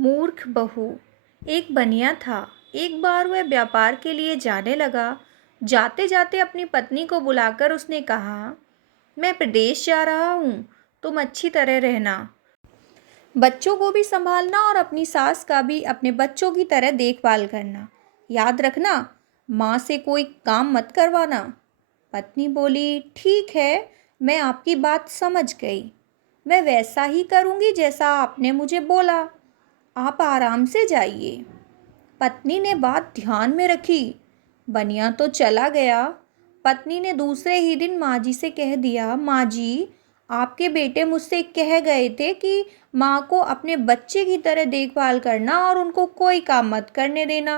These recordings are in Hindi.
मूर्ख बहू। एक बनिया था। एक बार वह व्यापार के लिए जाने लगा। जाते जाते अपनी पत्नी को बुलाकर उसने कहा, मैं प्रदेश जा रहा हूँ, तुम अच्छी तरह रहना। बच्चों को भी संभालना और अपनी सास का भी अपने बच्चों की तरह देखभाल करना। याद रखना, माँ से कोई काम मत करवाना। पत्नी बोली, ठीक है, मैं आपकी बात समझ गई। मैं वैसा ही करूँगी जैसा आपने मुझे बोला। आप आराम से जाइए। पत्नी ने बात ध्यान में रखी। बनिया तो चला गया। पत्नी ने दूसरे ही दिन माँ जी से कह दिया, माँ जी, आपके बेटे मुझसे कह गए थे कि माँ को अपने बच्चे की तरह देखभाल करना और उनको कोई काम मत करने देना।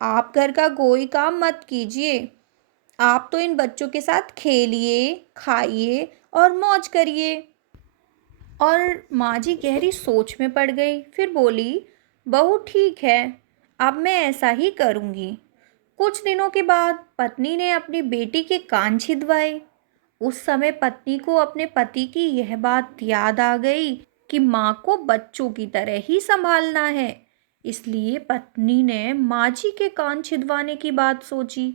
आप घर का कोई काम मत कीजिए। आप तो इन बच्चों के साथ खेलिए, खाइए और मौज करिए। और माँ जी गहरी सोच में पड़ गई। फिर बोली, बहू ठीक है, अब मैं ऐसा ही करूँगी। कुछ दिनों के बाद पत्नी ने अपनी बेटी के कान छिदवाए। उस समय पत्नी को अपने पति की यह बात याद आ गई कि माँ को बच्चों की तरह ही संभालना है। इसलिए पत्नी ने माँ जी के कान छिदवाने की बात सोची।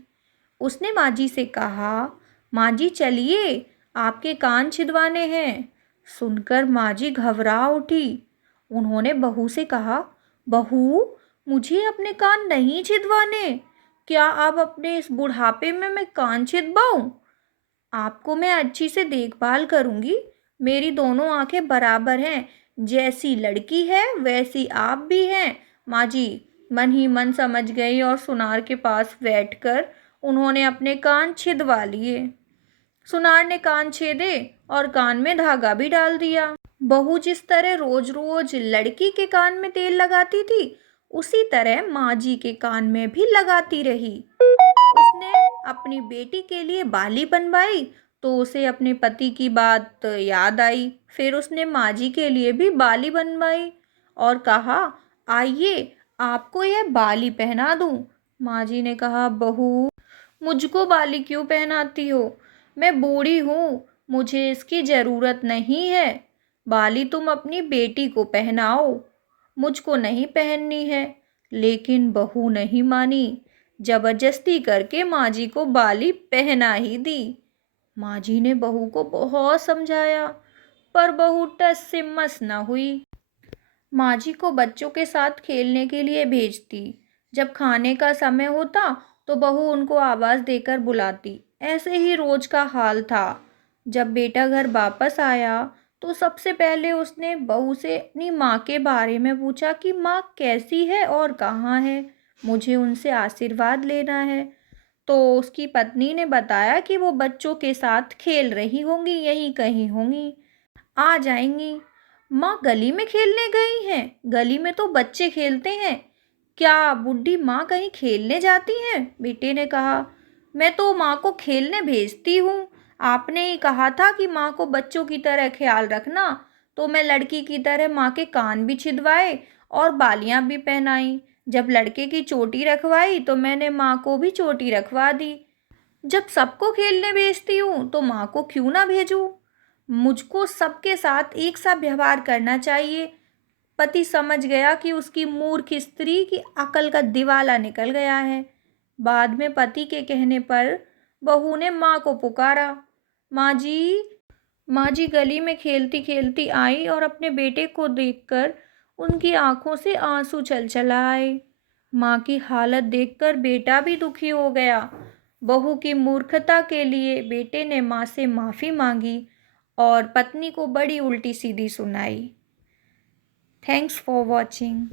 उसने माँ जी से कहा, माँ जी चलिए, आपके कान छिदवाने हैं। सुनकर माँ जी घबरा उठी। उन्होंने बहू से कहा, बहू, मुझे अपने कान नहीं छिदवाने। क्या आप अपने इस बुढ़ापे में मैं कान छिदवाऊं? आपको मैं अच्छी से देखभाल करूंगी। मेरी दोनों आंखें बराबर हैं। जैसी लड़की है वैसी आप भी हैं। माँ जी मन ही मन समझ गई और सुनार के पास बैठकर उन्होंने अपने कान छिदवा लिए। सुनार ने कान छेदे और कान में धागा भी डाल दिया। बहू जिस तरह रोज रोज लड़की के कान में तेल लगाती थी, उसी तरह माँ जी के कान में भी लगाती रही। उसने अपनी बेटी के लिए बाली बनवाई तो उसे अपने पति की बात याद आई। फिर उसने माँ जी के लिए भी बाली बनवाई और कहा, आइए, आपको यह बाली पहना दूं। माँ जी ने कहा, बहू, मुझको बाली क्यों पहनाती हो? मैं बूढ़ी हूँ, मुझे इसकी ज़रूरत नहीं है। बाली तुम अपनी बेटी को पहनाओ, मुझको नहीं पहननी है। लेकिन बहू नहीं मानी। जबरदस्ती करके माँ जी को बाली पहना ही दी। माँ जी ने बहू को बहुत समझाया, पर बहू टस से मस न हुई। माँ जी को बच्चों के साथ खेलने के लिए भेजती। जब खाने का समय होता तो बहू उनको आवाज़ देकर बुलाती। ऐसे ही रोज का हाल था। जब बेटा घर वापस आया तो सबसे पहले उसने बहू से अपनी माँ के बारे में पूछा कि माँ कैसी है और कहाँ है, मुझे उनसे आशीर्वाद लेना है। तो उसकी पत्नी ने बताया कि वो बच्चों के साथ खेल रही होंगी, यहीं कहीं होंगी, आ जाएंगी। माँ गली में खेलने गई हैं। गली में तो बच्चे खेलते हैं, क्या बूढ़ी माँ कहीं खेलने जाती हैं? बेटे ने कहा, मैं तो माँ को खेलने भेजती हूँ। आपने ही कहा था कि माँ को बच्चों की तरह ख्याल रखना, तो मैं लड़की की तरह माँ के कान भी छिदवाए और बालियाँ भी पहनाई। जब लड़के की चोटी रखवाई तो मैंने माँ को भी चोटी रखवा दी। जब सबको खेलने भेजती हूँ तो माँ को क्यों ना भेजूँ? मुझको सबके साथ एक सा व्यवहार करना चाहिए। पति समझ गया कि उसकी मूर्ख स्त्री की अकल का दिवाला निकल गया है। बाद में पति के कहने पर बहू ने माँ को पुकारा। माँ जी। माँ जी गली में खेलती खेलती आई और अपने बेटे को देखकर उनकी आंखों से आंसू छल छला आए। माँ की हालत देखकर बेटा भी दुखी हो गया। बहू की मूर्खता के लिए बेटे ने माँ से माफ़ी मांगी और पत्नी को बड़ी उल्टी सीधी सुनाई। Thanks for watching.